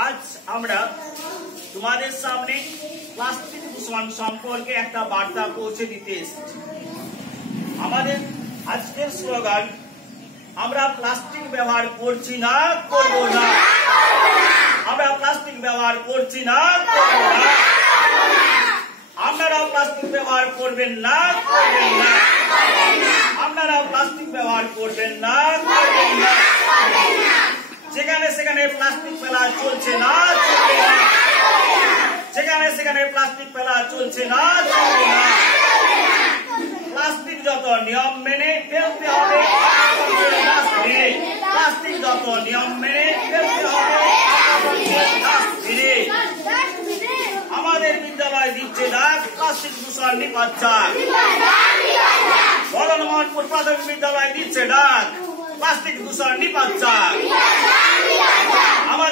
आज আমরা তোমাদের সামনে প্লাস্টিক দূষণ সম্পর্কে একটা বার্তা পৌঁছে দিতে এসেছি। আমাদের আজকের স্লোগান আমরা প্লাস্টিক ব্যবহার করছি না, করব না। আমরা প্লাস্টিক ব্যবহার করছি না, করব না। আপনারা প্লাস্টিক ব্যবহার করবেন না, করবেন না। আপনারা প্লাস্টিক ব্যবহার করবেন না, করবেন না। যেখানে সেখানে প্লাস্টিক ফেলা চলছে না, চলবে না। যেখানে সেখানে প্লাস্টিক ফেলা চলছে না, চলবে না। প্লাস্টিক যত নিয়ম মেনে ফেলতে হবে, প্লাস্টিক যত নিয়ম মেনে ফেলতে হবে আমাদের বিদ্যালয় দিচ্ছে ডাক প্লাস্টিক দূষণ নিপাচ্ছা। বদনমোহনপুর প্রাথমিক বিদ্যালয় দিচ্ছে ডাক প্লাস্টিক দূষণ নিপাচ্ছা। আমাদের